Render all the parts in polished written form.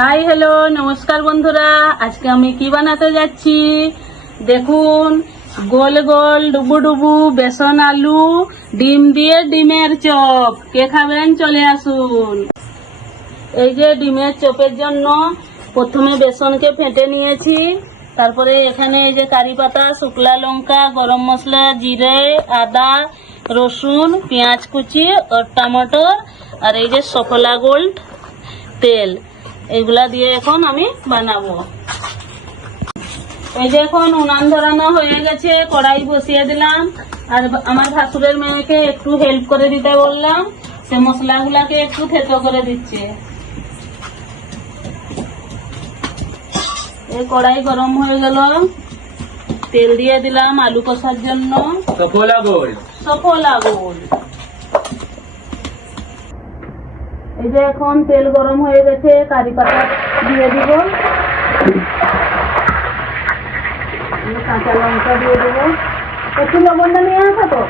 Hi hello নমস্কার বন্ধুরা, আজকে আমি কি বানাতে যাচ্ছি দেখুন। গোল গোল ডুবু ডুবু বেসন আলু ডিম দিয়ে ডিমের চপ। কে খাবেন চলে আসুন। এই যে ডিমের চপের জন্য প্রথমে বেসনকে ফেটে নিয়েছি, তারপরে এখানে এই যে কারি পাতা, শুকলা লঙ্কা, গরম মশলা, জিরে, আদা, রসুন, পেঁয়াজ কুচি আর টমেটো আর এই যে সফলা গোল্ড তেল, এগুলা দিয়ে এখন আমি বানাবো। এই যে এখন উনান ধরানো হয়ে গেছে, কড়াই বসিয়ে দিলাম আর আমার ভাসুরের মেয়েকে একটু হেল্প করে দিতে বললাম, সে মশলাগুলাকে একটু থেতো করে দিচ্ছে। এই কড়াই গরম হয়ে গেল, তেল দিয়ে দিলাম আলু কষার জন্য সফলা গোল্ড। এই যে এখন তেল গরম হয়ে গেছে, কারি পাতা দিয়ে দিব, কাঁচা লঙ্কা দিয়ে দেবো, একটু লবণটা নিয়ে আসা তো।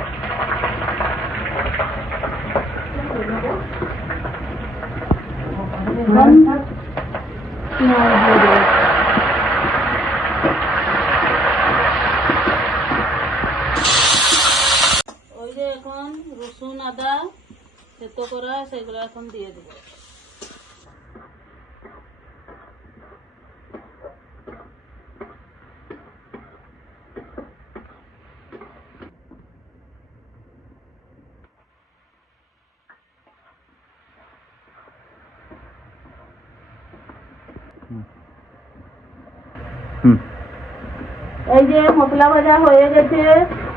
ওই যে এখন রসুন আদা থেতো করা সেগুলো এখন দিয়ে দেবো। এই যে মশলা ভাজা হয়ে গেছে,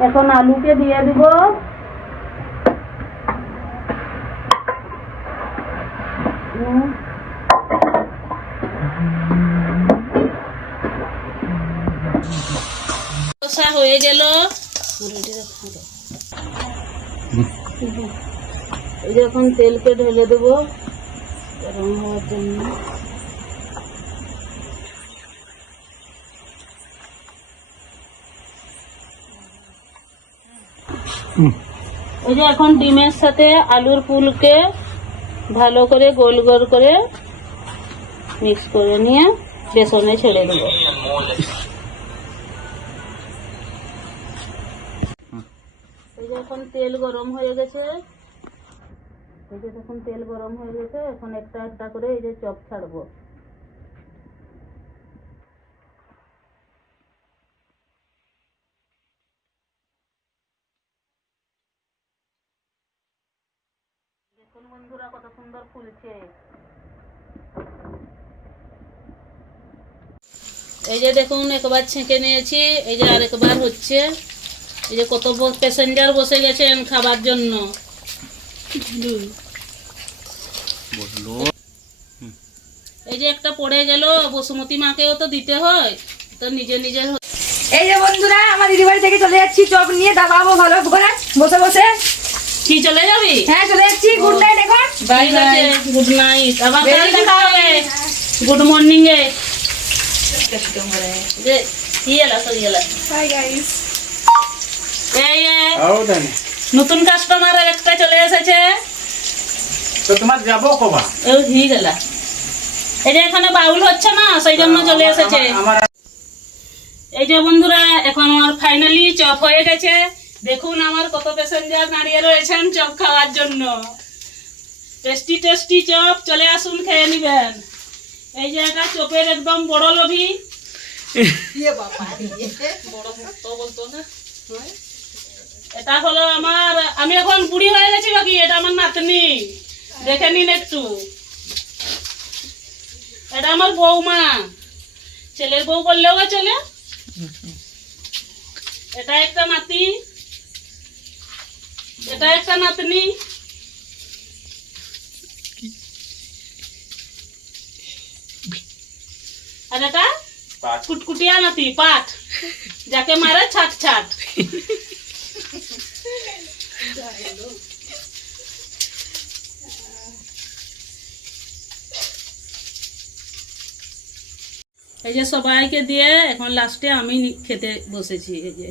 এখন আলুকে দিয়ে দিব। কষা হয়ে গেল, এই যে এখন তেলকে ঢেলে দেবো গরম হওয়ার জন্য। এই যে এখন ডিমের সাথে আলুর পুলকে ভালো করে গোল গোল করে মিক্স করে নিয়ে বেসনে ছেড়ে দেবো। এই যে এখন তেল গরম হয়ে গেছে, এই যে এখন তেল গরম হয়ে গেছে, এখন একটা একটা করে এই যে চপ ছাড়বো। দেখুন বন্ধুরা কত সুন্দর ফুলছে। এই যে দেখুন একবার ছেঁকে নিয়েছি, এই যে আরেকবার হচ্ছে। এই যে কত প্যাসেঞ্জার বসে গেছেন খাবার জন্য। এই যে একটা পড়ে গেল, বসুমতী মাকেও তো দিতে হয়, তো নিজে নিজের। এই যে বন্ধুরা আমার দিদি বাড়ি থেকে চলে যাচ্ছি চপ নিয়ে, দাবাবো ভালো করে বসে বসে। কি চলে যাবি? হ্যাঁ চলে যাচ্ছি। গুড নাইট এখন। বাই বাই, গুড নাইট, আবার কাল দেখা হবে। গুড মর্নিং এ যে ইয়েলা সরিয়েলা। Bye guys. এই নতুন কাস্টমার একটা চলে এসেছে, তো তোমার যাবো কবা? এই হয়ে গেল। এই যে এখানে বাউল হচ্ছে না, সেই জন্য চলে এসেছে। এই যে বন্ধুরা এখন আমার ফাইনালি চপ হয়ে গেছে। দেখুন আমার কত প্যাসেঞ্জার দাঁড়িয়ে রয়েছেন চপ খাওয়ার জন্য। টেস্টি টেস্টি চপ, চলে আসুন খেয়ে নিবেন। এই যে এটা চপের একদম বড় লোভী, বড় ভক্ত বলতো না। এটা হলো আমার, আমি এখন বুড়ি হয়ে গেছি বাকি, এটা আমার নাতনি, দেখে নিন একটু। এটা আমার বৌমা, ছেলের বউ বললেও চলে। এটা একটা নাতি, এটা একটা নাতনি। আর এটা কুটকুটিয়া নাতি, পাট, যাকে মারে ছাট ছাট। এই যে সবাইকে দিয়ে এখন লাস্টে আমি খেতে বসেছি। এই যে